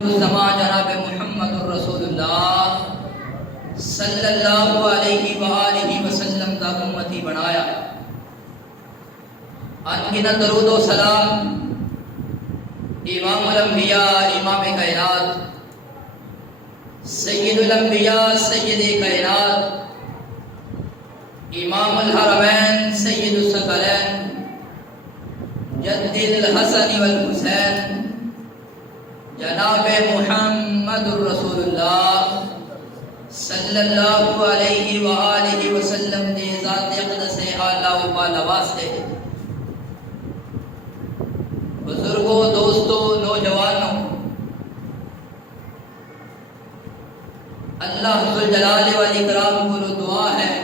زمان جناب محمد الرسول اللہ صلی اللہ علیہ وآلہ وسلم کا امتی بنایا۔ انگنت درود و سلام امام الانبیاء امام کائنات سید الانبیاء سید کائنات امام الحرمین سید الثقلین جد الحسن والحسین جناب محمد الرسول اللہ صلی اللہ علیہ وآلہ وسلم نے ذات اقدس اعلیٰ و بالا واسطے بزرگوں، دوستوں، نوجوانوں، اللہ ذوالجلال والاکرام کو دعا ہے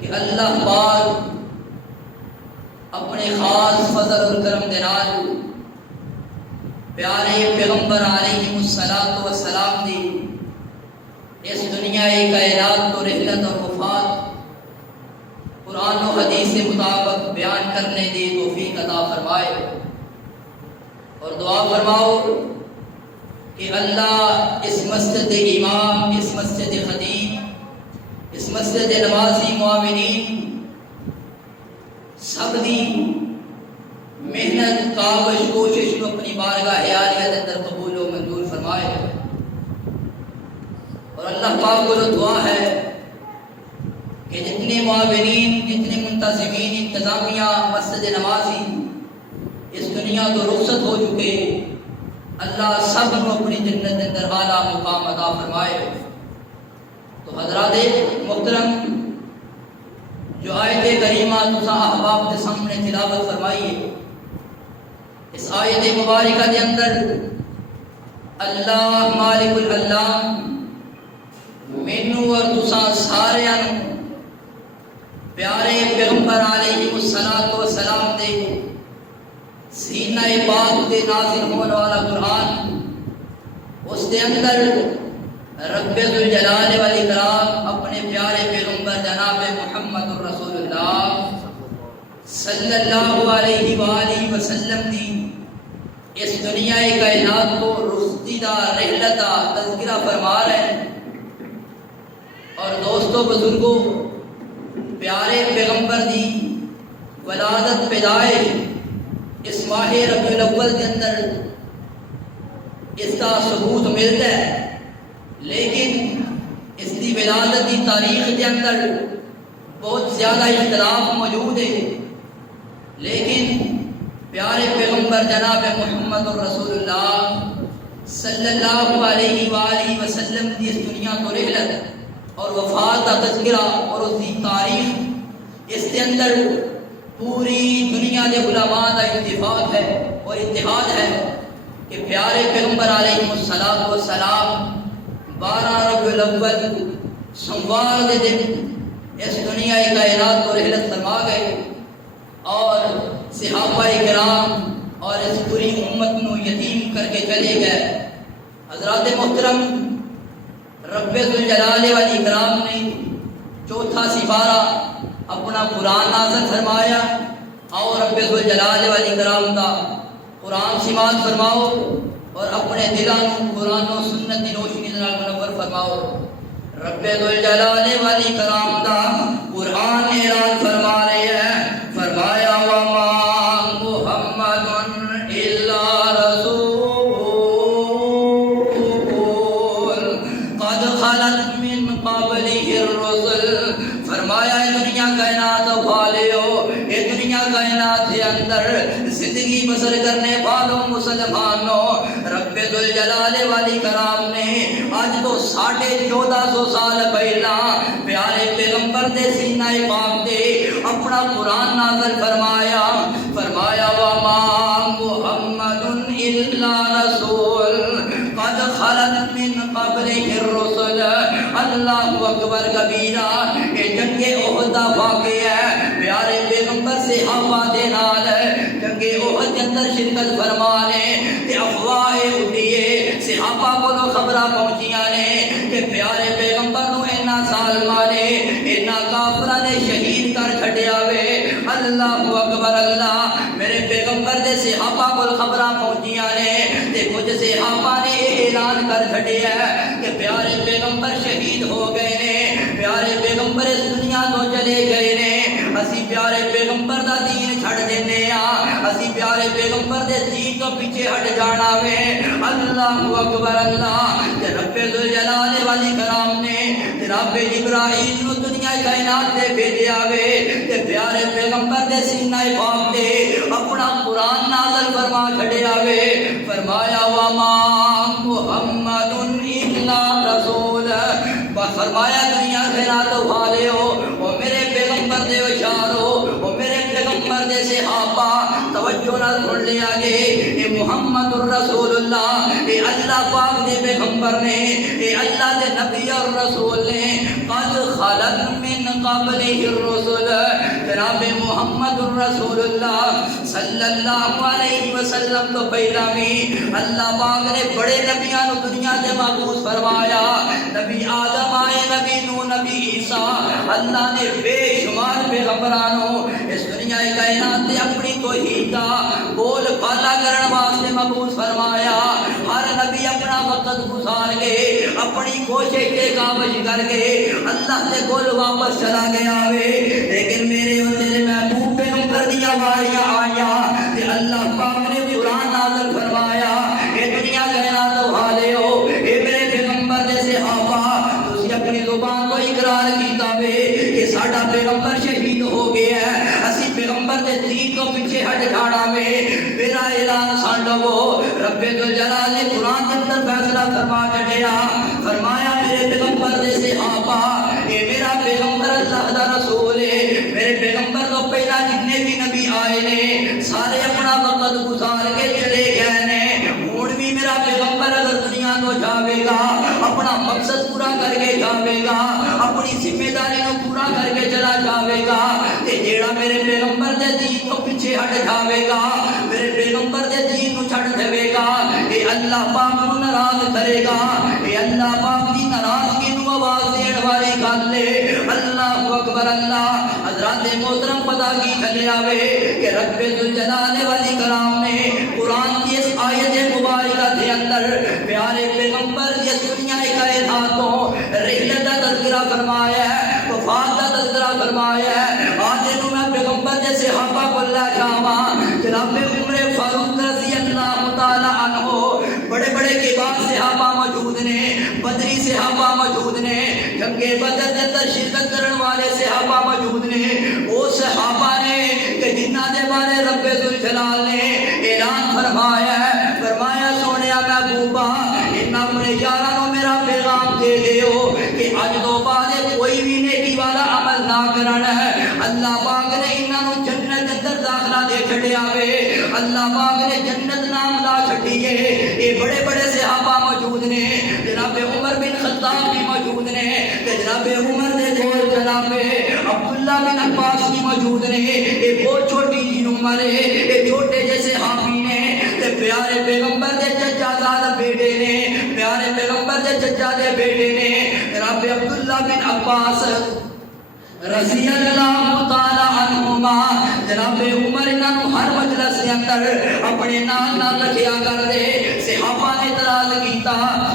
کہ اللہ پاک اپنے خاص فضل اور کرم کے نال پیارے پیغمبر علیہ السلام دی اس دنیا کائنات کو رحلت اور وفات قرآن و حدیث کے مطابق بیان کرنے دی توفیق عطا فرمائے، اور دعا فرماؤ کہ اللہ اس مسجد امام، اس مسجد خطیب، اس مسجد نمازی معاونین سب دی محنت، کاوش، کوشش کو اپنی بارگاہ عالیہ کے اندر قبول و منظور فرمائے۔ اور اللہ پاک کو دعا ہے کہ جتنے معاونین، جتنے منتظمین، انتظامیہ مسجد نمازی اس دنیا تو رخصت ہو چکے، اللہ سب کو اپنی جنت کے اندر اعلیٰ مقام عطا فرمائے۔ تو حضرات محترم، جو آیت کریمہ تسا احباب کے سامنے تلاوت فرمائیے، اس آیت مبارکہ کے اندر اللہ مالک العلام مینو اور تسا سارے پیارے پیغمبر علیہ السلام دے سینہ پاک دے نازل ہونے والا قرآن، اس دے اندر رب ذوالجلال والاکرام اپنے پیارے پیغمبر جناب محمد الرسول اللہ صلی اللہ علیہ وآلہ وسلم دی اس دنیا کائنات کو رخصتی دا، رحلت دا تذکرہ فرما رہے ہیں۔ اور دوستوں، بزرگوں، پیارے پیغمبر دی ولادت پیدائش اس ماہ ربیع الاول کے اندر اس کا ثبوت ملتا ہے، لیکن اس کی ولادت کی تاریخ کے اندر بہت زیادہ اختلاف موجود ہے، لیکن پیارے پیغمبر جناب محمد الرسول اللہ صلی اللہ علیہ وآلہ وسلم کی اس دنیا کو رحلت اور وفات کا تذکرہ اور اس کی تاریخ، اس کے اندر پوری دنیا کے علماء کا اتفاق ہے اور اتحاد ہے کہ پیارے پیغمبر علیہ السلام 12 ربیع الاول سوموار کے دن اس دنیا کائنات کو رحلت فرما گئے، اور صحابہ کرام اور اس پوری امت کو یتیم کر کے چلے گئے۔ حضرات محترم، رب ذوالجلال والاکرام نے چوتھا سپارہ اپنا قرآن نازل فرمایا، اور رب ذوالجلال والاکرام کا قرآن سماعت فرماؤ اور اپنے دلوں قرآن و سنت کی روشنی منور فرماؤ۔ رب ذوالجلال والاکرام کا قرآن اعلان فرما رہے ہیں، فرمایا وما محمد الا رسول قد خلت من قبلہ الرسل۔ فرمایا اے دنیا کائنات والیو، اے دنیا کائنات کے اندر زندگی بسر کرنے والوں مسلمانوں، رب ذوالجلال والاکرام نے آج تو 1450 سال پہلا پیارے پیغمبر دے سینہ پاک دے اپنا قرآن نازل فرمایا، فرمایا وما محمد الا رسول قد خلت من قبلہ الرسل۔ اللہ اکبر کبیرہ، یہ جنگ احد دا واقعہ ہے، پیارے پیغمبر صحابہ دے نال جنگ احد کے اندر شرکت فرمانے تے افواہ اٹھیے، صحابہ کو خبراں پہنچیاں نے کہ پیارے پیغمبر نو اینا سال مارے، اینا کافراں نے شہید کر چھڈیا وے۔ اللہ اکبر، اللہ میرے پیغمبر دے صحابہ کو خبراں پہنچیاں نے تے کچھ صحابہ نے اعلان کر چھڑیا کہ پیارے پیغمبر شہید ہو گئے نے، پیارے پیغمبر اس دنیا تو چلے گئے نے، اسی پیارے پیغمبر دا دین چھڑ دینے اسی پیارے پیغمبر دے دین تو پیچھے ہٹ جانا وے۔ اللہ اکبر اللہ۔ تے رب ذوالجلال والاکرام نے جناب جبرائیل نو دنیا کائنات دے بھیجیا وے تے پیارے پیغمبر دے سینہ پاک تے اپنا قرآن نازل فرما چھڑیا وے۔ فرمایا وما محمد الا رسول، فرمایا دنیا خیرات والے ہو، وہ میرے پیغمبر دے اشارو، وہ میرے پیغمبر دے صحابہ توجہ نہ سن لیا گے، اے محمد الرسول اللہ، اے اللہ پاک دے پیغمبر نے، اے اللہ دے نبی اور رسول نے، قد خلت من قبلہ الرسل، جناب محمد الرسول اللہ صلی اللہ علیہ وسلم تو پہلا بھی اللہ پاک نے بڑے نبیان دنیا دے مبعوث فرمایا، نبی آدم آئے، نبی نوح، نبی عیسیٰ، اللہ نے بے شمار پیغمبرانوں اس دنیا کائنات نے اپنی توحید دا بول بالا کرن واسطے مبعوث فرمایا۔ ہر نبی اپنا وقت گزار کے اپنی کوشش کے کاوش کر کے اللہ سے کول واپس چلا گیا وے، لیکن میرے اور تیرے محبوب پیغمبر دی واریاں آیا کہ اللہ پاک نے قرآن نازل فرمایا، اے دنیا کائنات والے ہو، اے میرے پیغمبر دے صحابہ، تسی اپنی زبان کو اقرار کیتا وے کہ ساڈا پیغمبر شہید ہو گیا ہے، اسی پیغمبر دے دین کو پیچھے ہٹ جانا وے، میرا اعلان سن لو۔ رب ذوالجلال نے قرآن کے اندر فیصلہ فرما چھڈیا، فرمایا میرے پیغمبر دے صحابہ، اے میرا پیغمبر اللہ دا رسول ہے، میرے پیغمبر تو پہلا جتنے بھی نبی آئے نے سارے اپنا وقت گزار کے چلے گئے نے، ہن بھی میرا پیغمبر اگر دنیا کو جاوے گا اپنا مقصد پورا کر کے جاوے گا، اپنی ذمہ داری کو پورا کر کے چلا جاوے گا، تے جیڑا میرے پیغمبر دے دین کو پیچھے ہٹ جاوے گا، میرے پیغمبر دے دین کو چھڑ دے گا، اے اللہ پاک نو ناراض کرے گا، اے اللہ پاک دی ناراضگی نو آواز دین والی گل ہے۔ اللہ اکبر اللہ۔ حضرات محترم پتہ کی چلے آوے کہ رب ذوالجلال والاکرام نے قرآن کی اس آیت مبارکہ کے اندر پیارے پیغمبر کی دنیا کائناتوں رحلت کا تذکرہ فرمایا ہے، وفات کا تذکرہ فرمایا ہے۔ آج نو میں پیغمبر کے صحابہ کو اللہ جاواں، جناب عمر فاروق رضی اللہ تعالی عنہ، بڑے بڑے کبار صحابہ موجود نے، بدری صحابہ موجود نے، جنگ بدر کے اندر شرکت کرنے والے صحابہ موجود نے، وہ صحابہ نے کہ جنہ دے بارے رب ذوالجلال نے اعلان فرمایا ہے، فرمایا سونیا محبوبہ ان اپنے یاراں نو میرا پیغام دے دیو کہ اج تو بعد کوئی بھی نیکی والا عمل نہ کرنا ہے، اللہ پاک نے انہاں نو جنت اندر داخلہ دے چھڈیا وے، اللہ پاک نے جنت نام لا چھڈی ہے۔ یہ بڑے بڑے صحابہ موجود نے، جناب عمر بن خطاب بھی موجود نے، جناب عمر دے کول جناب عبداللہ بن عباس بھی موجود نے، یہ بہت چھوٹی جی عمر ہے، یہ چھوٹے جیسے صحابی نے، تے پیارے پیغمبر دے چچا زاد بیٹے نے، پیارے پیغمبر دے چچا دے بیٹے نے، جناب عبداللہ بن عباس رضی اللہ تعالی عنہما، جناب عمر انہوں ہر مجلس کے اندر اپنے نام نہ رکھیا کر دے۔ صحابہ نے اعتراض کیتا،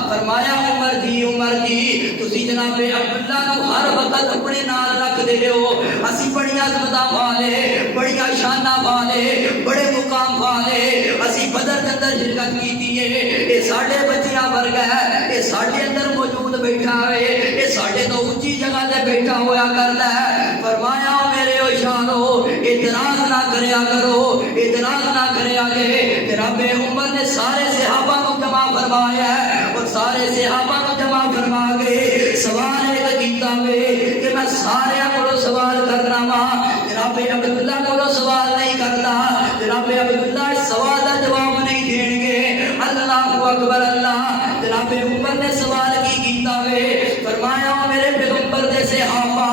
فرمایا عمر جی تسی جناب عبداللہ نو ہر وقت اپنے نام رکھ دے ہو، اسی بڑی عظمتاں والے، بڑی شاناں والے، بڑے مقام والے، اسی بدر کے اندر شرکت کیتی ہے، اے ساڈے بچیاں ورگا ہے، اے ساڈے اندر موجود بیٹھا ہے، اے ساڈے تو اونچی جگہ تے بیٹھا ہویا کردا ہے۔ فرمایا میرے اشارو اعتراض نہ کریا کرو، اعتراض نہ کریا گے۔ جناب عمر نے سارے صحابہ کو جمع فرمایا ہے اور سارے صحابہ کو جمع فرما کے سوال ایک کیتا وے کہ میں سارے کو سوال کرنا وا، جناب عبداللہ کو سوال نہیں کرتا، جناب عبداللہ اس سوال کا جواب نہیں دیں گے۔ اللہ اکبر اللہ۔ جناب عمر نے سوال کی کیتا وے، فرمایا میرے پیغمبر دے صحابہ،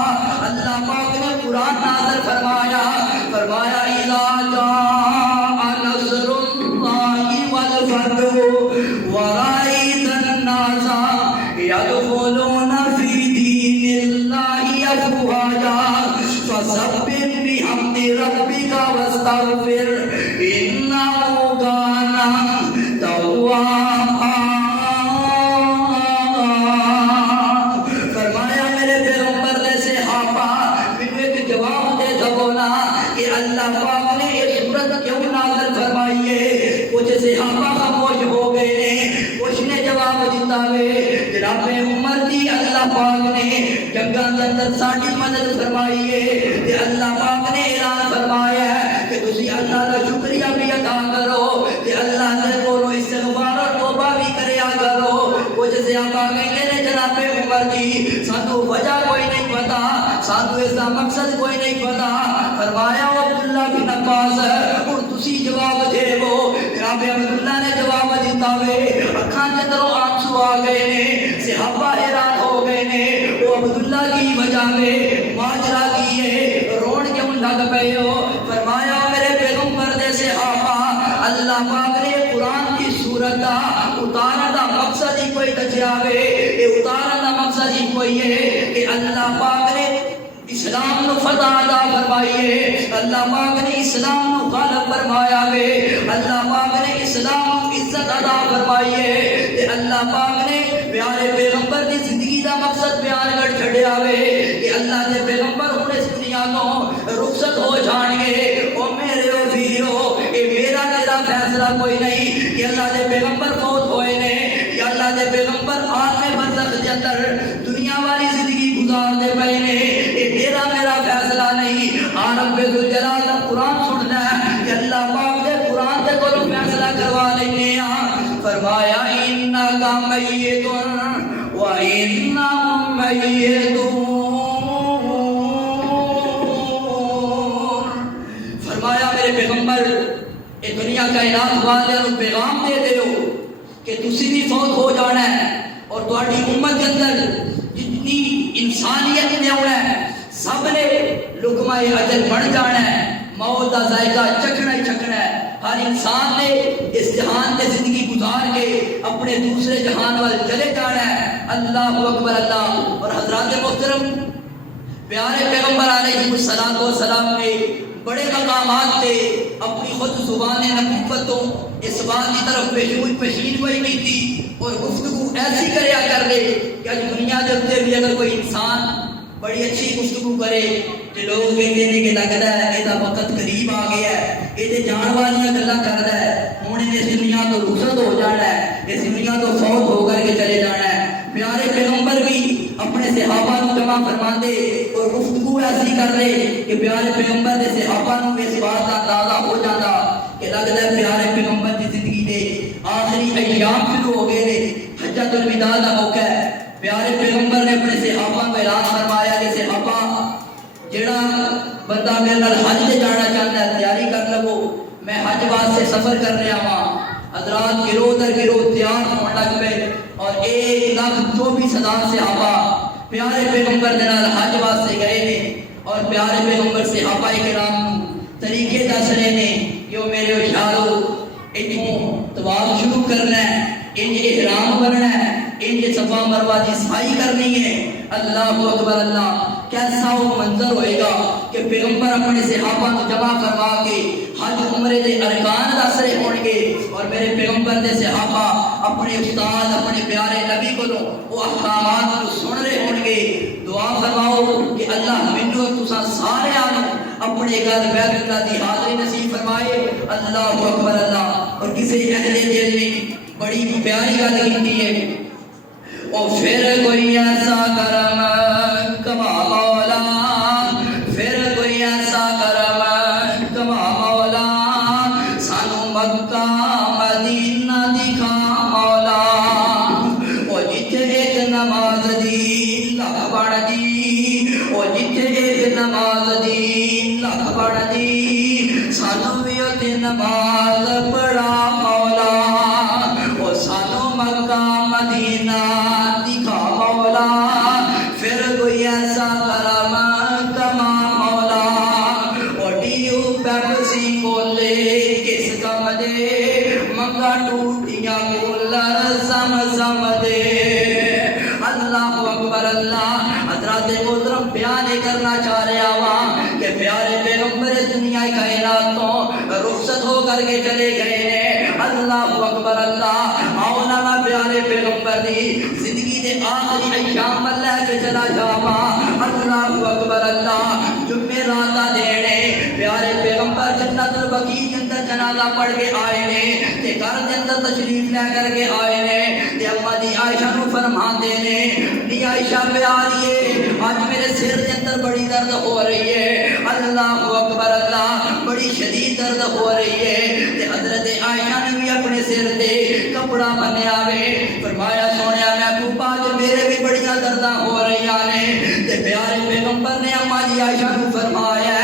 اللہ پاک نے قرآن نازل فرمایا، فرمایا اذا جاء نصر اللہ والفتح ورأیت الناس يدخلون في دین اللہ افواجا فسبح بحمد ربک واستغفر انہ کان توابا۔ جاوے جناب عمر دی اللہ پاک نے جنگاں دے اندر ساڈی مدد فرمائی ہے تے اللہ پاک نے اعلان فرمایا ہے کہ تسی اللہ دا شکریہ بھی ادا کرو تے اللہ دے کولوں استغفار اور توبہ بھی کریا کرو کچھ صحابہ کہندے نے جناب عمر جی سانو وجہ کوئی نہیں پتا سانو اس دا مقصد کوئی نہیں پتا فرمایا عبداللہ بن عباس اور تسی جواب دے وہ جناب عبداللہ نے جواب دیتا وے اکھاں دے اندروں آنسو آ گئے نے صحابہ حیران ہو گئے نے وہ عبداللہ کی وجہ میں ماجرا کی ہے رون کیوں لگ پئے ہو فرمایا میرے پیغمبر دے صحابہ اللہ پاک نے قرآن کی سورت دا اتارن دا مقصد ہی کوئی دسیا وے یہ اتارن دا مقصد ہی کوئی ہے کہ اللہ پاک نے اسلام نو فتح عطا فرمائی ہے اللہ پاک نے اسلام نو غالب فرمایا وے اللہ پاک نے اسلام نو عزت عطا فرمائی ہے تے اللہ پاک نے پیارے پیغمبر دی زندگی دا مقصد بیان کر چھڈیا وے کہ اللہ دے پیغمبر ہن اس دنیا تو رخصت ہو جان گے او میرے او ویرو اے میرا تیرا فیصلہ کوئی نہیں کہ اللہ دے پیغمبر فوت ہوئے نے یا اللہ دے پیغمبر عالم برزخ دے اندر دنیا والی زندگی گزار دے پئے نے تیرا میرا فیصلہ نہیں رب ذوالجلال کا قرآن سننا ہے کہ اللہ پاک دے قرآن دے کولوں فیصلہ کروا لینے ہاں فرمایا انکا میت و انہم میتون فرمایا میرے پیغمبر اے دنیا کائنات والوں پیغام دے دیو کہ تسی بھی فوت ہو جانا ہے اور تہاڈی امت کے اندر جتنی انسانیت نے آنا ہے سب نے لقمہ اجل بن جانا ہے موت کا ذائقہ چکھنا ہی چکھنا ہے ہر انسان نے اس جہان سے زندگی گزار کے اپنے دوسرے جہان وال چلے جانا ہے اللہ اکبر اللہ اور حضرات محترم پیارے پیغمبر علیہ السلام نے بڑے مقامات سے اپنی خود زبان نبوت تو اس بات کی طرف پیشین ہوئی نہیں تھی اور گفتگو ایسی کریا کر لے کہ آج دنیا کے اتنے بھی اگر کوئی انسان بڑی اچھی گفتگو کرے تو لوگ کہتے ہیں کہ لگتا ہے یہ وقت قریب آ گیا ہے یہ جان والی گلاں کرتا ہے ہوں اس دنیا تو رخصت ہو جانا ہے اس دنیا تو فوت ہو کر کے چلے جانا ہے پیارے پیغمبر بھی اپنے صحابہ کو جمع فرماندے اور گفتگو ایسی کر لے کہ پیارے پیغمبر کے صحابہ کو اس بات کا اندازہ ہو جاتا کہ لگتا ہے پیارے پیغمبر کی زندگی کے آخری ایام شروع ہو گئے نے حجۃ الوداع کا موقع ہے پیارے پیغمبر نے اپنے صحابہ کو اعلان فرمایا کہ صحابہ جڑا بندہ میرے نال حج تے جانا چاہتا ہے تیاری کر لو میں حج واسطے سفر کرنے آواں حضرات گروہ در گروہ تیار ہون لگ پے اور 1,24,000 صحابہ پیارے پیغمبر دے نال حج واسطے گئے نے اور پیارے پیغمبر صحابہ کرام طریقے دس رہے نے کہ میرے ہوشیارو اتوں طواف شروع کرنا ہے انج احرام کرنا ہے انج صفا مروہ کی صفائی کرنی ہے اللہ اکبر اللہ کیسا وہ منظر ہوئے گا کہ پیغمبر اپنے صحابہ کو جمع فرما کے حج عمرے دے ارکان دس رہے ہون گے اور میرے پیغمبر دے صحابہ اپنے استاد اپنے پیارے نبی کو وہ احکامات کو سن رہے ہون گے دعا فرماؤ کہ اللہ منو تساں سارے اپنے گھر بیت اللہ دی حاضری نصیب فرمائے اللہ اکبر اللہ اور کسی اہل دل نے بڑی پیاری گل کی ہے اور پھر کوئی ایسا کرم کما مولا پھر کوئی ایسا کرم کما مولا سانو مکہ مدینہ دکھا مولا وہ جتھے ایک نماز دی لکھ بڑھ دی وہ جتھے ایک نماز دی لکھ بڑھ دی سانو بھی اتنے نماز پڑھا مولا وہ سانو مکہ مدینہ دکھا مولا پھر کوئی ایسا کرم کما مولا وہ ڈیو پیپسی کولے کس کم دے منگا ٹوٹیاں کولر زم دے اللہ اکبر اللہ حضرات محترم بیان کرنا چاہ رہا ہوں کہ پیارے پیغمبر دنیا کائنات تو رخصت ہو کر کے چلے گئے ہیں اللہ اکبر اللہ آؤ نا پیارے پیغمبر دی زندگی دے آخری ایام اللہ کے چلا جاوا اللہ اکبر اللہ جمعے رات دینے پیارے پیغمبر جنت البقیع کے اندر جنازہ پڑھ کے آئے نے تے گھر دے اندر تشریف لے کر کے آئے نے تے اما جی عائشہ نو فرماندے نے نی عائشہ پیاریے اج میرے سر دے اندر بڑی درد ہو رہی ہے، اللہ اکبر اللہ، بڑی شدید درد ہو رہی ہے تے حضرت عائشہ نے بھی اپنے سر تے کپڑا بنیا وے، فرمایا سونیا محبوبہ جو میرے بھی بڑیاں درداں ہو رہی نے تے پیارے پیغمبر نے اما جی عائشہ کو فرمایا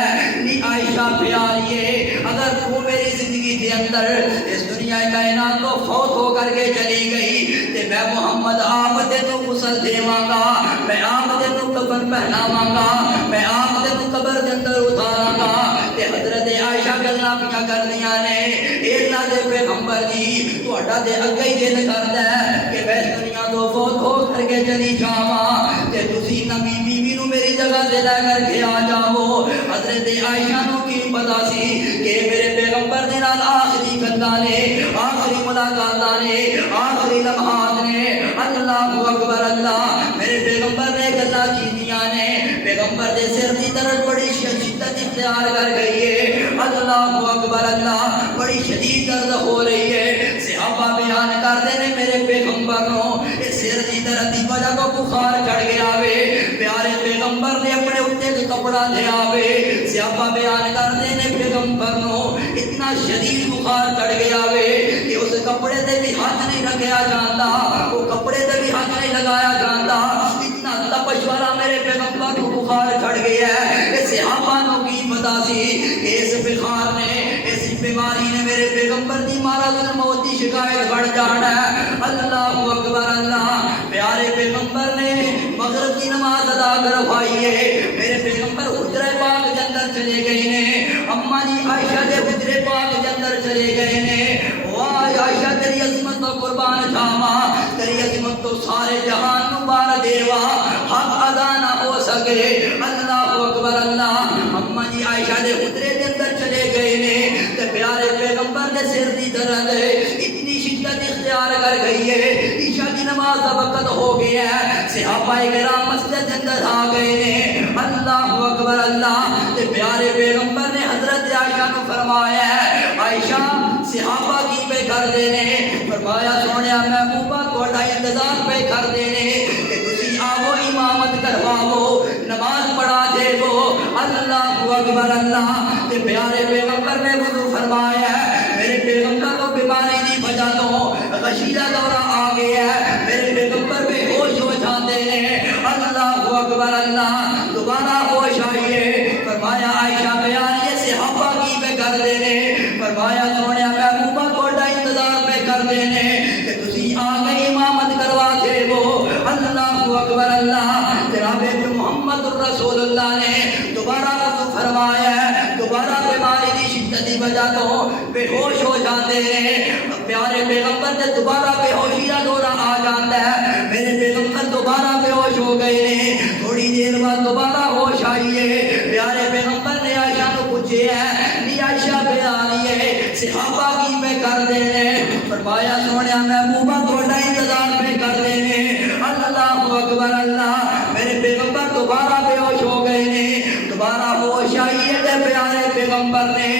نی عائشہ پیاریے اگر تو میری زندگی کے اندر اس دنیا کائنات کو فوت ہو کر کے چلی گئی تے میں محمد آپ تے تو غسل دیواں گا، میں آپ تے تو کفن پہناواں گا، میں آپ تے تو قبر دے اندر اتاراں گا تے حضرت عائشہ گلاں پیاں کردیاں نے اے اللہ دے پیغمبر جی تہاڈا تے اگے ہی دل کردا ہے کہ میں اس دنیا تو فوت ہو کر کے چلی جاواں تے تسی نبی بیوی نو میری جگہ تے لے کر کے آ جاؤ۔ حضرت عائشہ نو کی پتا سی کہ میرے پیغمبر دے نال آخری گلاں نے، آخری ملاقاتاں نے، آخری لمحات نے، اللہ اکبر اللہ، میرے پیغمبر نے گلاں کیتیاں نے، پیغمبر دے سر دی درد بڑی شدت اختیار کر گئی ہے، اللہ اکبر اللہ، بڑی شدید درد ہو رہی ہے، صحابہ بیان کرتے نے میرے پیغمبر نو اس سر دی درد دی وجہ کو بخار چڑھ گیا وے، پیارے پیغمبر نے اپنے اتنے کپڑا دیا وے، صحابہ بیان کرتے نے پیغمبر نو اتنا شدید بخار چڑھ گیا وے کہ اس کپڑے تے بھی ہاتھ نہیں لگایا جاندا، وہ کپڑے تے بھی ہاتھ نہیں لگایا جاندا، اتنا تپش والا میرے پیغمبر کو بخار چڑھ گیا ہے، صحابہ نو کی پتا سی کہ اس بخار نے، اس بیماری نے میرے پیغمبر دی مرض الموت دی شکایت بڑھ جانا ہے، اللہ اکبر اللہ، پیارے پیغمبر نے مغرب کی نماز ادا کروائی ہے، میرے پیغمبر حجرہ پاک کے اندر چلے گئے نے، اما جی عائشہ دے حجرہ پاک کے اندر چلے گئے نے، واہ عائشہ تیری عظمت تو قربان جاواں، تیری عظمت تو سارے جہان نو بار دیوا، حق ادا نہ ہو سکے، اللہ اکبر اللہ، اما جی عائشہ دے حجرے کے اندر چلے گئے نے تے پیارے پیغمبر دے سر دی درد اتنی شدت اختیار کر گئی ہے، عشاء کی نماز کا وقت ہو گیا ہے، صحابہ کرام مسجد کے اندر آ گئے نے، اللہ اکبر اللہ، تے پیارے پیغمبر نے حضرت عائشہ کو فرمایا ہے عائشہ صحابہ کی پہ کر دینے، فرمایا سونیا محبوبہ تہاڈا انتظار پہ کر دینے کہ تسی آو امامت کرواو، نماز پڑھا دے وہ، اللہ اکبر اللہ، تے پیارے پیغمبر نے وضو فرمایا ہے، میرے پیغمبر کو بیماری دی وجہ تو غشیدہ دورہ آ گیا ہے، میرے پیغمبر بے ہوش ہو جاتے ہیں، اللہ اکبر اللہ، دوبارہ ہوش آئیے، فرمایا عائشہ بیانیے صحابہ کی پہ کر دینے، فرمایا سونیا محبوبہ تہاڈا انتظار پہ کر دینے کہ تسی آ گئے امامت کروا دے وہ، اللہ اکبر اللہ، جناب محمد رسول اللہ نے دوبارہ وضو فرمایا ہے، دوبارہ بیماری دی شدت دی وجہ تو بے ہوش ہو جاتے ہیں، پیارے پیغمبر نے دوبارہ بے ہوشی کا دورہ آ جاتا ہے، میرے پیغمبر دوبارہ بے ہوش ہو گئے ہیں، تھوڑی دیر بعد دوبارہ ہوش آئی ہے، پیارے پیغمبر نے عائشہ کو پوچھے ہے نی عائشہ بیانیے صحابہ کی پہ کر دینے، فرمایا سونیا محبوبہ تہاڈا انتظار پہ کر دینے، اللہ اکبر اللہ، میرے پیغمبر دوبارہ بے ہوش ہو گئے نے، دوبارہ ہوش آئی ہے، پیارے پیغمبر نے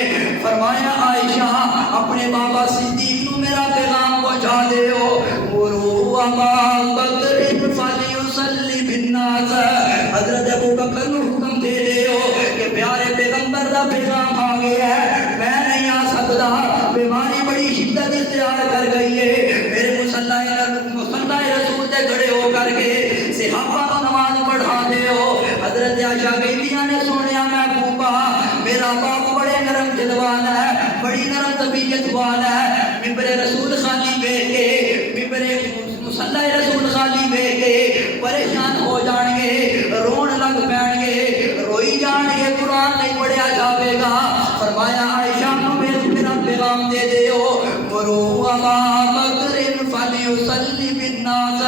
فرمایا عائشہ اپنے بابا صدیق نو میرا پیغام پہنچا دے ہو، مرو ابا بکر فلیصلی بالناس، حضرت ابو بکر نو حکم دے دے ہو کہ پیارے پیغمبر دا پیغام آ گیا ہے، میں نہیں آ سکتا، بیماری بڑی شدت اختیار کر گئی ہے، میرے مصلی رسول تے کھڑے ہو کر کے صحابہ کو نماز پڑھا دے ہو، حضرت عائشہ بیٹیاں نے سونیا محبوبہ میرا باپ بڑے نرم دل والا ہے، بڑی نرم طبیعت والا ہے، ممبر رسول خالی بے کے، ممبر مصلی رسول خالی بے کے پریشان ہو جان گے، رون لگ پین گے، روئی جان گے، قرآن نہیں پڑھیا جاوے گا، فرمایا عائشہ نو میرا پیغام دے دے ہو، مرو ابا بکر فلیصلی بالناس،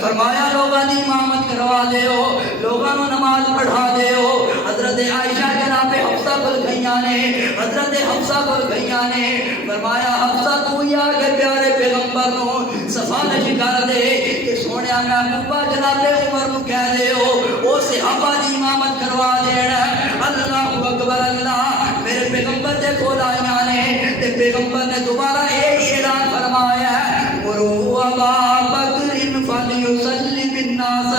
فرمایا لوگاں دی امامت کروا دے ہو، لوگاں نو نماز پڑھا دے ہو، حضرت عائشہ جناب حفصہ کول گئیاں نے، حضرت حفصہ کول گئیاں نے، فرمایا حفصہ تو یا کے پیارے پیغمبر نو سفارش کر دے کہ سونیا محبوبہ جناب عمر نو کہہ دے ہو او صحابہ دی امامت کروا دینا، اللہ اکبر اللہ، میرے میرے پیغمبر دے کول آئیاں نے تے پیغمبر نے دوبارہ یہ اعلان فرمایا مروا ابا بکر فلیصلی بالناس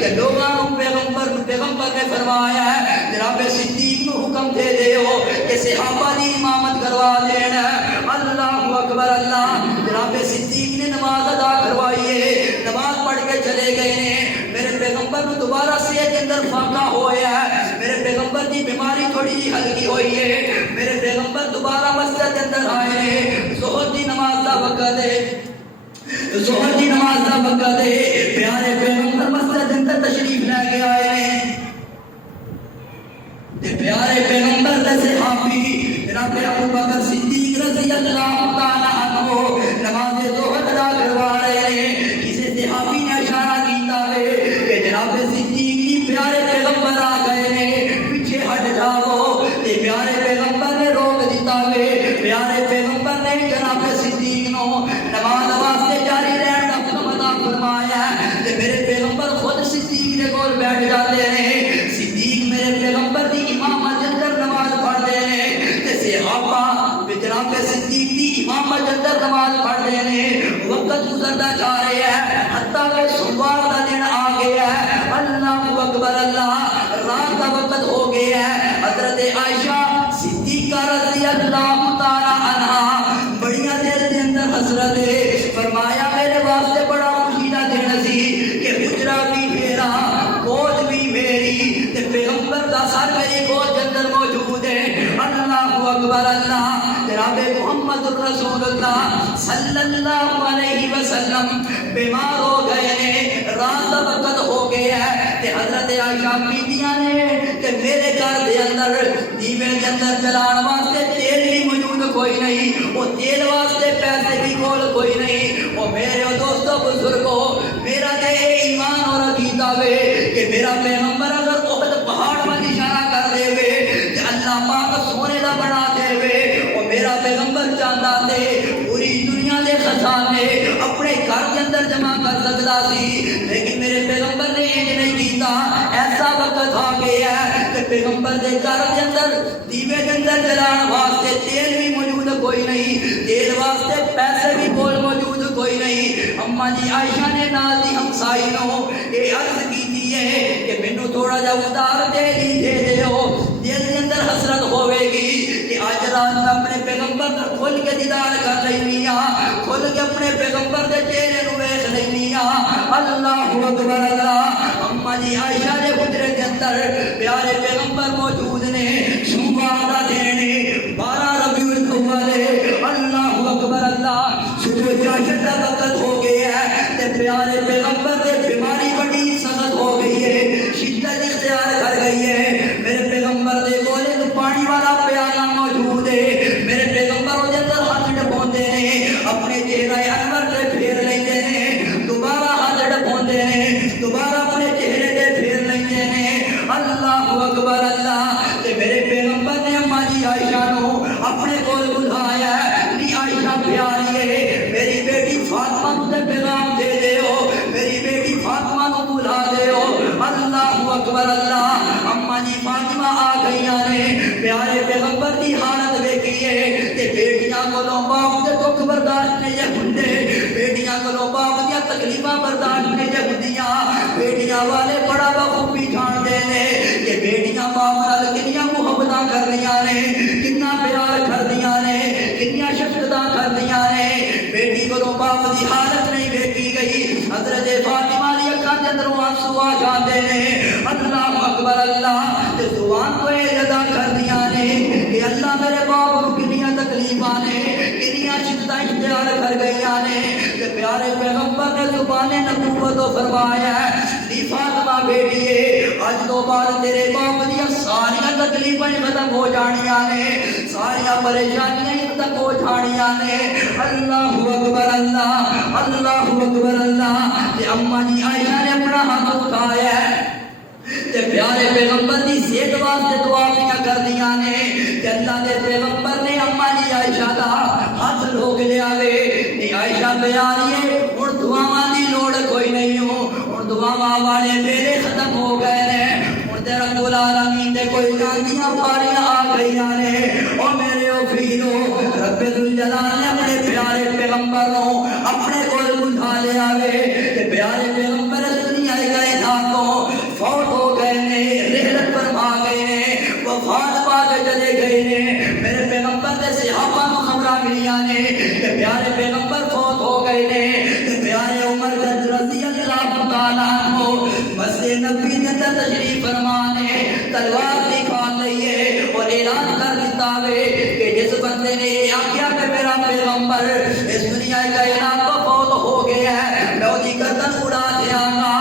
کہ لوگوں پیغمبر نے فرمایا جناب صدیق نو حکم دے دیو کہ صحابہ دی امامت کروا دین اللہ اکبر اللہ جناب صدیق نے نماز ادا کروائی نماز پڑھ کے چلے گئے ہیں میرے پیغمبر نو دوبارہ صحت کے اندر فاقہ ہویا ہے میرے پیغمبر کی بیماری تھوڑی جی ہلکی ہوئی ہے میرے پیغمبر دوبارہ مسجد کے اندر آئے ہیں ظہر کی نماز کا وقت ہے ظہر کی نماز کا وقت ہے پیارے پیغمبر مسجد کے اندر تشریف لے کے آئے ہیں پیارے پیغمبر دے صحابی جناب ابو بکر صدیق رضی اللہ تعالی عنہ نماز ظہر ادا کروا رہے ہیں کسی صحابی نے اشارہ کیتا ہے کہ جناب صدیق جی پیارے پیغمبر آ گئے ہیں پیچھے ہٹ جاؤ تے پیارے پیغمبر نے روک دیتا ہے پیارے پیغمبر نے جناب صدیق نو نماز واسطے جاری رہن کا حکم عطا فرمایا تے میرے پیغمبر خود صدیق دے کول بیٹھ جاتے ہیں صدیق میرے پیغمبر دی امامت کے اندر نماز پڑھتے ہیں تے صحابہ جناب صدیق دی امامت کے اندر نماز پڑھتے ہیں وقت گزرتا جا رہا ہے حتیٰ کہ صبح کا دن آ گیا ہے اللہ اکبر اللہ رات کا وقت ہو گیا ہے حضرت عائشہ صدیقہ رضی اللہ تعالی عنہا بڑیاں دیر کے اندر حضرت فرمایا میرے واسطے بڑا خوشی کا دن سی کہ حجرہ بھی میرا گود بھی میری تے پیغمبر کا سر میری گود کے اندر موجود ہے اللہ اکبر اللہ جناب محمد رسول اللہ صلی اللہ علیہ وسلم بیمار ہو گئے ہیں رات کا وقت ہو گیا ہے تے حضرت عائشہ بیٹیاں نے کہ میرے گھر دے اندر دیوے کے اندر جلان واسطے تیل بھی موجود کوئی نہیں وہ تیل واسطے پیسے بھی کول کوئی نہیں وہ میرے دوستو بزرگو میرا تے ایمان اور عقیدہ وے کہ میرا پیغمبر اگر احد پہاڑ پر اشارہ کر دے وے کہ اللہ پاک سونے دا بنا دے وے وہ میرا پیغمبر چاہتا تے پوری دنیا دے خزانے اپنے گھر کے اندر جمع کر سکتا سی لیکن میرے پیغمبر نے یہ نہیں کیتا ایسا وقت آ گیا ہے کہ پیغمبر دے گھر کے اندر دیوے کے اندر جلان واسطے تیل بھی موجود کوئی نہیں تیل واسطے پیسے بھی کول موجود کوئی نہیں اما جی عائشہ نے نال دی ہمسائی نو یہ عرض کی ہے کہ مینوں تھوڑا جا ادار دے دیو دل کے اندر حسرت ہوے گی کہ آج رات میں اپنے پیغمبر کا کھل کے دیدار کر لینی کھل کے اپنے پیغمبر دے چہرے نو ویکھ لینی اللہ اکبر اللہ اما جی عائشہ دے حجرے کے اندر پیارے پیغمبر موجود نے صبح دا دن 12 ربیع الاول اللہ اکبر اللہ صبح چاشت کا وقت ہو گیا ہے تے پیارے پیغمبر دے بیماری بڑی سخت ہو گئی ہے شدت اختیار کر گئی ہے میرے پیغمبر دے کولے تو پانی والا پیالہ موجود ہے میرے پیغمبر وہ اندر ہاتھ ڈبوندے نے اپنے چہرہ انور تے پھیر لیندے نے دوبارہ ہاتھ ڈبوندے نے دوبارہ اپنے چہرے تے پھیر لیندے نے اللہ اکبر اللہ تے میرے پیغمبر نے اما جی عائشہ نو اپنے کول بلایا نی عائشہ پیاری ہے میری بیٹی فاطمہ کو پیغام دے دیو میری بیٹی فاطمہ کو بلا دیو اللہ اکبر اللہ اما جی فاطمہ آ گئیاں نے پیارے پیغمبر کی حالت دیکھی ہے تے بیٹیاں کولوں باپ دے دکھ برداشت نہیں جے ہوندے بیٹیاں کولوں باپ دی تکلیفاں برداشت نہیں جے ہوندیاں بیٹیاں والے بڑا بخوبی جان دے نے کہ بیٹیاں باپ نال کنیاں محبتاں کردیاں نے کتنا پیار کردیاں نے کنیاں شفقتاں کردیاں نے بیٹی کولوں باپ دی حالت نہیں دیکھی گئی حضرت فاطمہ دی اکھاں دے اندروں آنسو آ جاندے نے اللہ اکبر اللہ تے زبان کو ادا کردیاں نے کہ اللہ میرے باپ کو کنیاں تکلیفاں نے کنیاں شدتاں اختیار کر گئیاں نے کہ پیارے پیغمبر نے زبان نبوت فرمایا ہے فاطمہ بیٹیے اج تو بعد تیرے باپ دی ساری تکلیفاں ختم ہو جانیاں نے ساری پریشانیاں ختم ہو جانیاں نے اللہ اکبر اللہ اللہ اکبر اللہ تے اما جی عائشہ نے اپنا ہاتھ اٹھایا تے پیارے پیغمبر دی صحت واسطے دعا کیا کردیاں نے کہ اللہ دے پیغمبر نے اما جی عائشہ دا ہاتھ روک لیا وے نی عائشہ پیاری ہے ہن دعاواں دی لوڑ کوئی نہیں ہو ہن دعاواں والے میرے ختم ہو گئے نے ہن تے رب العالمین دے کوئی جانیاں پاریاں آ گئیاں نے جلال نے اپنے پیارے پیغمبر کو اپنے کول بٹھا لیا کہ پیارے پیغمبر اس دنیا گئے تھا تو فوت ہو گئے نے، رحلت پر آ گئے نے، وفات پا کے چلے گئے نے۔ میرے پیغمبر کے صحابہ کو خبراں ملیاں نے کہ پیارے پیغمبر فوت ہو گئے نے۔ پیارے عمر رضی اللہ تعالیٰ عنہ مسجد نبوی کے اندر تشریف فرما نے تلوار نکال لی ہے اور اعلان کر دیتا ہے کہ جس بندے نے یہ آخیا کہ میرا پیغمبر اس دنیا کائنات کو فوت ہو گیا ہے، میں اس کی گردن اڑا دیا گا۔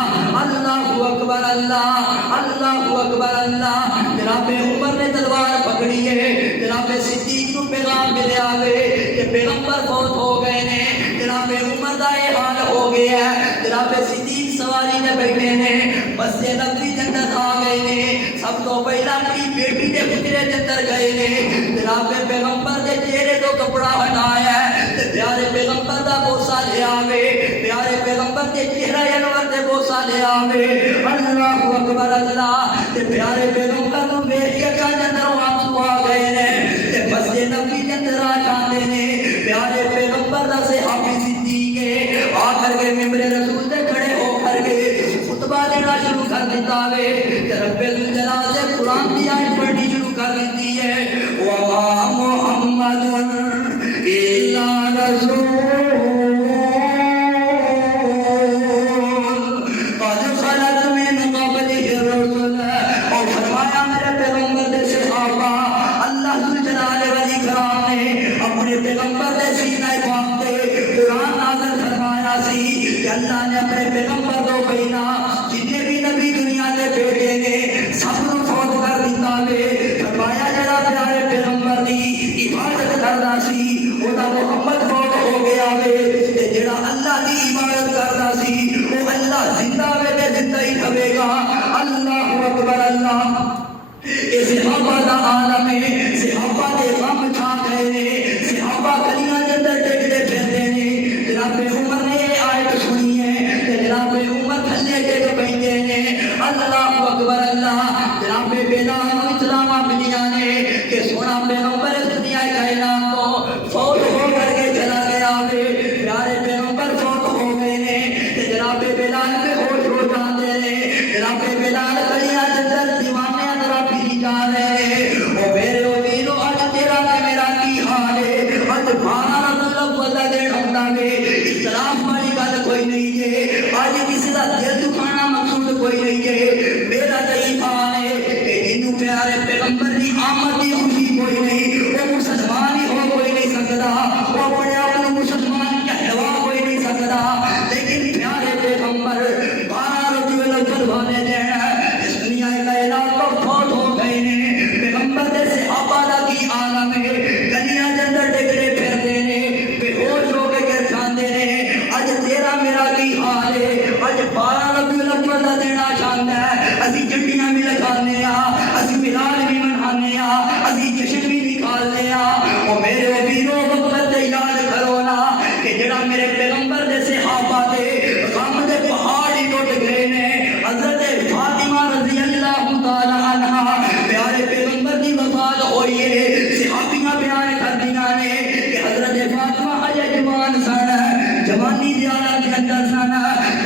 اللہ اکبر، اللہ اللہ اکبر اللہ۔ جناب عمر نے تلوار پکڑی ہے، جناب صدیق کو پیغام ملیا ہے کہ پیغمبر فوت ہو گئے نے۔ جناب عمر دا یہ حال ہو گیا ہے، جناب صدیق سواری نے بیٹھے نے، مسجد نبوی کے اندر آ گئے نے۔ سب تو پہلا اپنی بیٹی کے حجرے کے اندر گئے نے، جناب پیغمبر کے چہرے کو کپڑا ہٹایا ہے، پیارے پیغمبر دا بوسہ لے آوے، پیارے پیغمبر کے چہرہ انور دے بوسہ لے آوے۔ اللہ اکبر اللہ۔ پیارے پیغمبر کو دیکھ کے اکھاں دے اندر آنسو آ گئے نے، مسجد نبوی کے اندر آ جاندے نے۔ پیارے پیغمبر دا صحابی صدیق ہے، آ کر کے ممبر رسول تے کھڑے ہو کر کے خطبہ دینا شروع کر دیتا ہے کہ رب الجلال سے قرآن کی آیت پڑھنی شروع کر دیتی ہے۔ وَمَا مُحَمَّدٌ إِلَّا رَسُولٌ قَدْ خَلَتْ مِن قَبْلِهِ الرُّسُلُ۔ اور فرمایا میرے پیغمبر دے صحابہ، اللہ ذوالجلال والاکرام نے اپنے پیغمبر دے سینہ پاک تے قرآن نازل فرمایا سی کہ اللہ نے اپنے پیغمبر کو کہنا جتنے بھی نبی دنیا دے بیٹے نے سب کو فوت کر دیتا ہے۔ فرمایا جڑا پیارے پیغمبر دی عبادت کردا سی وہ دا محمد فوت ہو گیا ہے، تے جڑا اللہ دی عبادت کردا سی وہ اللہ زندہ ہے تے زندہ ہی رہے گا۔ اللہ اکبر اللہ۔ اے صحابہ دا عالم ہے، صحابہ دے غم چھا گئے نے، صحابہ گلیاں دے اندر ڈگدے پھردے نے۔ جناب عمر نے یہ آیت سنی ہے کہ جناب عمر تھلے ڈگ پیندے نے۔ اللہ اکبر اللہ۔ جناب بلال نوں اطلاع ملیاں نے کہ سونا پیغمبر اس دنیا کائنات کو فوت ہو کر کے چلا گیا ہے۔ پیارے پیغمبر فوت ہو گئے نے تے جناب بلال بے ہوش ہو جاندے نے۔ جناب بلال گلیاں دے اندر دیوانے اندر پھری جا رہے ہیں۔ او میرے ویرو اج تیرا تے میرا کی حال ہے؟ اج 12 ربیع الاول دا دن ہوندا ہے، اختلاف والی گل کوئی نہیں ہے، اج کسی دا دل دکھانا مقصود کوئی نہیں ہے۔ میرا تے ایمان ہے کہ جنوں پیارے پیغمبر دی آمد دی خوشی کوئی نہیں، وہ مسلمان ہی ہو کوئی نہیں سکتا، وہ اپنے آپ کو مسلمان کہلوا کوئی نہیں سکتا، لیکن پیارے پیغمبر 12 ربیع الاول والے دن اس دنیا کائنات کو فوت ہو گئے نے۔ پیغمبر دے صحابہ دا کی عالم ہے، گلیاں دے اندر ڈگدے پھردے نے، بے ہوش ہو کے گر جاندے نے۔ اج تیرا میرا کی حال ہے؟ اج 12 ربیع الاول دا دن آ جاندا ہے، اسی چنڈیاں بھی لگانے ہاں، اسی میلاد بھی منانے ہاں، اسی جشن بھی نکالنے ہاں۔ او میرے ویرو وقت تے یاد کرو نا کہ جڑا میرے پیغمبر دے صحابہ دے غم دے پہاڑ ہی ٹوٹ گئے نے۔ حضرت فاطمہ رضی اللہ تعالی عنہا پیارے پیغمبر دی وفات ہوئی ہے، صحابیاں بیان کردیاں نے کہ حضرت فاطمہ ہجے جوان سن، جوانی دی حالت کے اندر سن،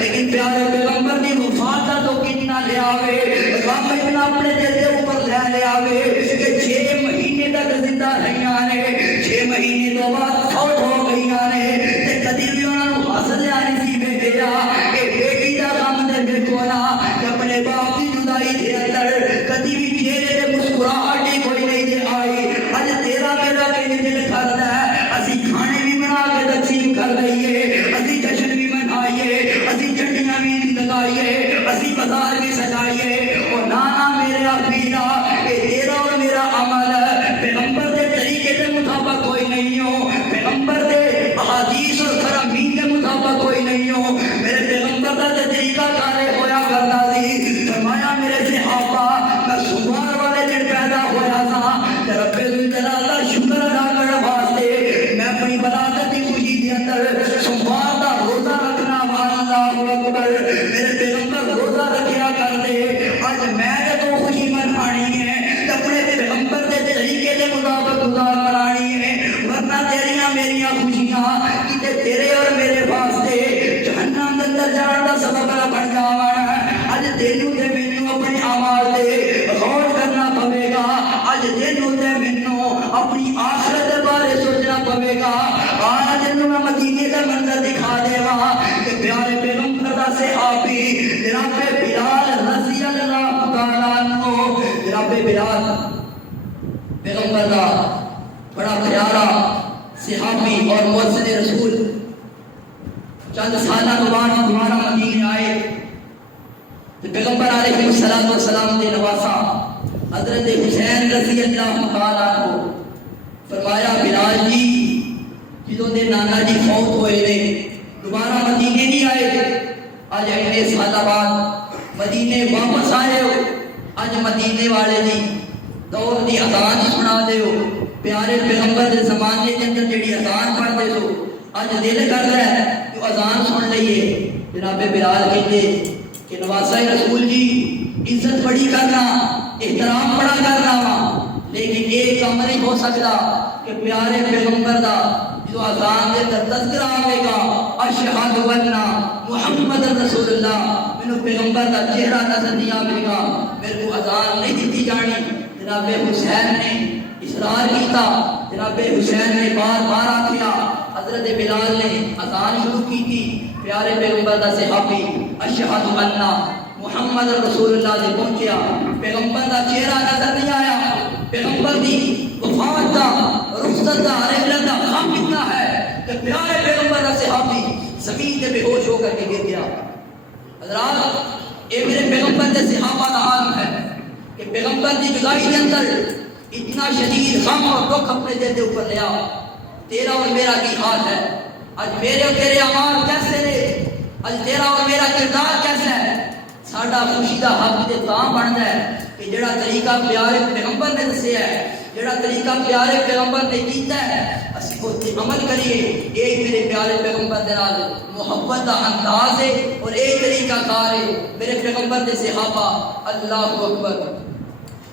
لیکن پیارے پیغمبر دی وفات دا تو کتنا لیا وے، غم اتنا اپنے دل دے اوپر لے لیا وے کہ 6 مہینے تک زندہ رہیاں نے، 6 مہینے تو بعد فوت ہو گئیاں نے، تے کدی بھی انہاں نوں حوصلہ نہیں سی بھیجیا کہ بیٹی دا غم دے ویکھو نا، کہ اپنے باپ دی جدائی دے اندر کدی بھی چہرے تے مسکراہٹ ہی کوئی نہیں دے آئی۔ اج تیرا میرا کہ دل کردا ہے اسی کھانے بھی بنا کے تقسیم کر دئیے، اسی جشن بھی منائیے، اسی چنڈیاں بھی لگائیے، اسی بازار بھی سجائیے۔ اور نانا میرے پیرا کہ تیرا اور میرا عمل پیغمبر دے طریقے کے مطابق کوئی نہیں ہو، پیغمبر دے احادیث اور فرامین کے مطابق کوئی نہیں ہو۔ میرے پیغمبر دا طریقہ کارے ہویا کرتا سی۔ فرمایا میرے صحابہ میں سوموار والے دن پیدا ہویا تھا کہ رب الجلال دا شکر ادا کرنے واسطے میں اپنی ولادت کی خوشی دے اندر سوموار دا روزہ رکھنا۔ اللہ اکبر۔ میرے پیغمبر روزہ رکھیا کرتے، اج میں تو خوشی منانی ہے، اپنے پیغمبر دے طریقے کے مطابق گزار کرانی ہے، ورنہ تیریاں میری بعد پیغمبر کا بڑا پیارا صحابی اور مؤذن رسول چند سالہ بعد دوبارہ مدینے آئے تو پیغمبر علیہ السلام نے نواسا حضرت حسین رضی اللہ تعالیٰ کو فرمایا بلال جی جدوں دے نانا جی فوت ہوئے نے دوبارہ مدینے نہیں آئے، آج اگلے سالہ بعد مدینے واپس آئے ہو، آج مدینے والے دی دور دی اذان سنا دے ہو، پیارے پیغمبر دے زمانے کے اندر جڑی اذان پڑھ دے ہو، آج دل کر رہا ہے کہ اذان سن لئیے۔ جناب بلال کہتے کہ نواسہ رسول جی عزت بڑی کرنا، احترام بڑا کرنا وا، لیکن ایک کام نہیں ہو سکتا کہ پیارے پیغمبر دا جو اذان دے تذکرہ آئے گا اشہد ان محمد رسول اللہ، میں پیغمبر دا چہرہ نظر نہیں آئے گا، میرے کو اذان نہیں دیتی جانی۔ جناب حسین نے اصرار کیتا، جناب حسین نے بار بار آکھیا، حضرت بلال نے اذان شروع کی تھی، پیارے پیغمبر دا صحابی اشہد ان محمد رسول اللہ سے پہنچیا، پیغمبر دا چہرہ نظر نہیں آیا، پیغمبر دی وفات دا رخصت دا رحلت دا غم اتنا ہے کہ پیارے پیغمبر دا صحابی زمین تے بے ہوش ہو کر کے گر گیا۔ حضرات اے میرے پیغمبر دے صحابہ دا عالم ہے کہ پیغمبر دی جدائی دے اندر اتنا شدید غم اور دکھ اپنے دل دے اوپر لیا۔ تیرا اور میرا کی حال ہے؟ آج میرے اور تیرے اعمال کیسے نے؟ آج تیرا اور میرا کردار کیسا ہے؟ ساڈا خوشی دا حق تے تاں بندا ہے کہ جڑا طریقہ پیارے پیغمبر نے دسیا ہے، جڑا طریقہ پیارے پیغمبر نے کیتا ہے اسی کو عمل کریے۔ ایک میرے پیارے پیغمبر دے نال محبت دا انداز ہے اور ایک طریقہ کار ہے میرے پیغمبر دے صحابہ۔ اللہ اکبر۔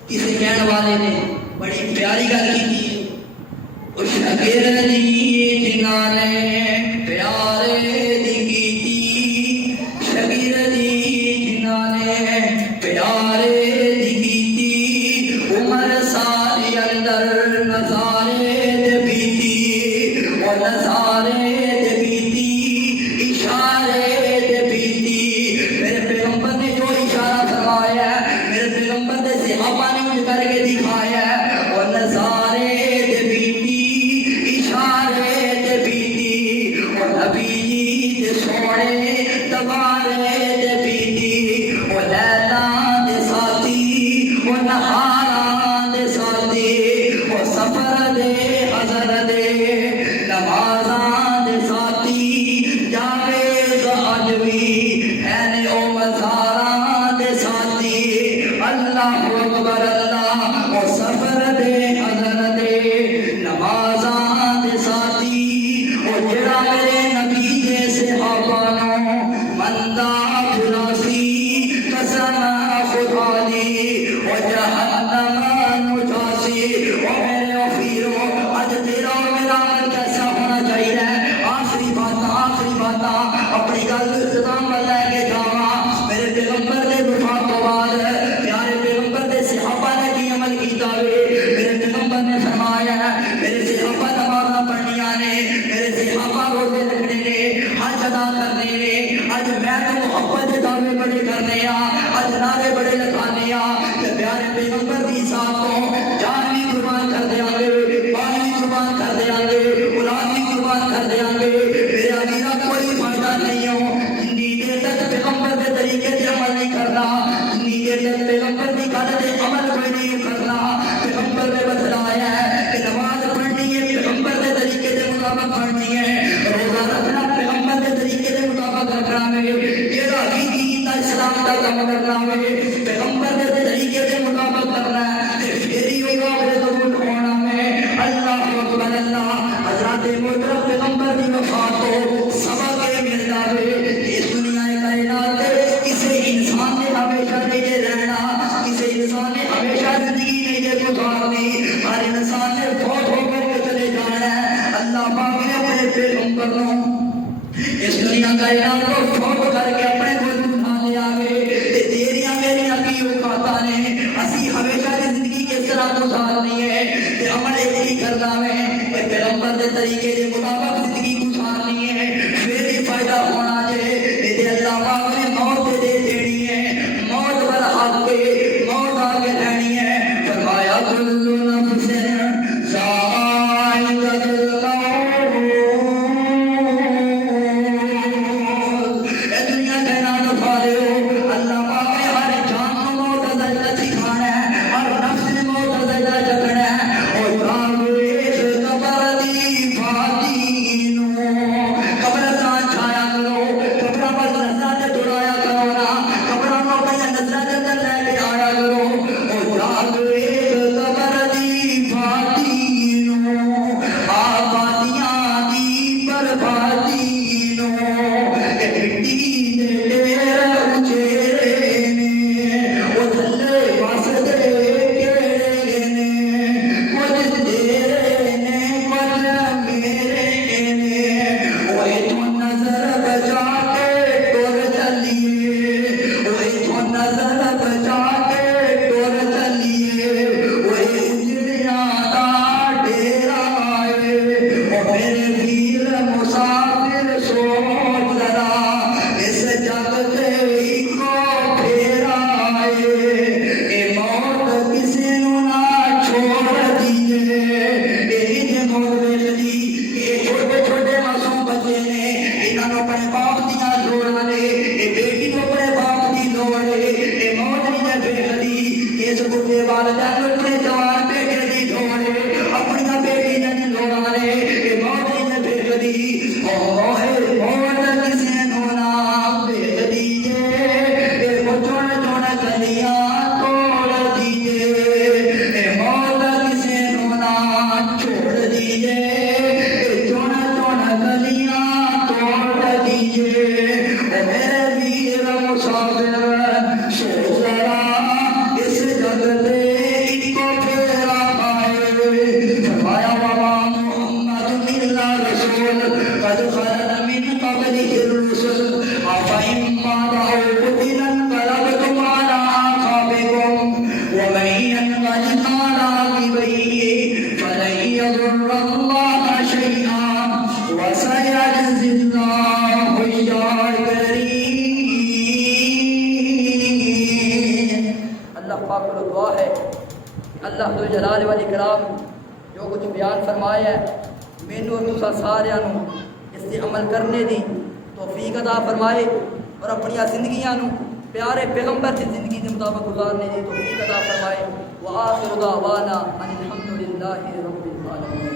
کسی کہنے والے نے بڑی پیاری گل کی تھی، اس شاگرد دی جنہاں نے پیارے دی کیتی، شاگرد دی جنہاں نے پیارے دی کیتی، عمر ساری اندر نظارے دے بیتی، اور نظارے دے بیتی، اشارے دے بیتی۔ میرے پیغمبر نے جو اشارہ فرمایا ہے میرے پیغمبر دے صحابہ نے مجھ کر کے دکھایا ہے، اور نظارے دے بیتی، اشارے دے بیتی، اور نبی دے سونے تبارے دے بیتی، اور لیلاں دے ساتھی، اور نہاراں دے ساتھی، اور سفر دے حضر دے نمازاں دے ساتھی، جاوید عجوی این او مزاراں دے ساتھی۔ اللہ اکبر اللہ، اور سفر دے حضر دے نمازاں دے ساتھی، اور جڑا میرے نبی دے صحابہ نو مندہ بلاسی قسم خدا دی، اور جہنم نو جاسی۔ اور میرے افیرو اج تیرا اور میرا عمل کیسا ہونا چاہیے؟ آخری باتاں اپنی گل اختتام پر لے کے جاواں۔ میرے پیغمبر دے وفات تو بعد پیارے پیغمبر دے صحابہ نے کی عمل کیتا وے؟ میرے پیغمبر نے فرمایا ہے میرے صحابہ نمازاں پڑھنیاں نے، میرے صحابہ روزے رکھنے نے، حج ادا کرنے نے۔ اج میں تو محبت دے دعوے بڑے کرنے ہاں، اج نعرے بڑے لگانے ہاں کہ پیارے پیغمبر دی ذات تو جان بھی قربان کر دیاں گے، مال بھی قربان کر دیاں گے، اولاد بھی قربان کر دیاں گے۔ میرے امیرہ کوئی فائدہ نہیں ہو جنی دیر تک پیغمبر دے طریقے تے عمل نہیں کرنا، جنی دیر تک پیغمبر دی گل تے عمل کوئی نہیں کرنا۔ پیغمبر نے بتلایا ہے کہ نماز پڑھنی ہے پیغمبر دے طریقے دے مطابق پڑھنی ہے، روزہ رکھنا پیغمبر دے طریقے دے مطابق رکھنا ہے، جیڑا بھی دین دا اسلام دا کام کرنا ہے پیغمبر دے طریقے دے مطابق کرنا ہے، پھر ہی ہوگا میرے قبول ہونا ہے۔ اللہ اکبر اللہ۔ حضرات محترم پیغمبر دی وفات کو سبق یہ ملتا ہے کہ اس دنیا کائنات کسی انسان نے ہمیشہ نہیں رہنا، کسی انسان نے ہمیشہ زندگی نہیں گزارنی، ہر انسان نے فوت ہو کر کے چلے جانا ہے۔ اللہ پاک نے اپنے پیغمبر کو اس دنیا کائنات کو فوت کر کے اپنے گود اٹھا لیا ہے۔ تیریاں میریاں کی اوقاتاں نے اسی ہمیشہ کی زندگی کس طرح گزارنی ہے کہ عمل ایک کرنا ہے کہ پیغمبر دے طریقے دے مطابق زندگی گزارنی ہے، پھر ہی فائدہ ہونا ہے۔ اللہ پاک نے موت دے دینی ہے، موت پر حق موت آگے رہنی ہے۔ فرمایا نظر سے چھڑایا کرو نا قبراں نو اپنی نظر دے اندر لے کے آیا کرو او یاد ایک قبر دی فاتی نو آبادیاں دی بربادی نو اے مٹی دے ڈیر اچھیرے نے او تھلے واسدے کیڑے نے کچھ تیرے نے کچھ میرے نے اوے تو نظر بچا کے ٹر چلیے اوے تو نظر بچا کے ٹر چلیے اوے ہجریاں دا ڈیرا آئے او میرے ویر مسافر سوچ ذرا اس جگ تے اکو پھیرا آئے اے موت کسی نو نہ چھوڑ دیے اے جے موت ویکھ دی اے چھوٹے چھوٹے معصوم بچے نے انہاں نوں اپنے باپ دیاں لوڑاں نے اے بیٹی نوں اپنے باپ دی لوڑ ہے اے موت نہیں ویکھ دی اس بڈھے والدین نوں اپنے جوان بیٹے دی لوڑ ہے اپنی بیٹی دی لوڑاں نے اے موت نہیں ویکھ دی او ہے موت کسی نوں نہ ویکھ دیے اے چن چن کلیاں توڑ دیے اے موت کسی نوں نہ چھوڑ دیے اے چن چن کلیاں توڑ دیے اے میرے ویر مسافر سوچ ذرا اس جگ تے اکو پھیرا آئے فرمایا وما محمد الا رسول قد خلت من قبله الرسل افإن مات أو قتل انقلبتم على أعقابكم ومن ينقلب على عقبيه فلن يضر الله شيئا وسيجزي الله الشاكرين. اللہ پاک کو دعا ہے کہ اللہ ذو جلال والاکرام جو کچھ بیان فرمایا ہے مینوں اور تساں سارے اس سے عمل کرنے دی توفیق عطا فرمائے اور اپنی زندگیاں نو پیارے پیغمبر کی زندگی کے مطابق گزارنے دی توفیق عطا فرمائے. وآخر دعوانا ان الحمد للہ رب العالمین.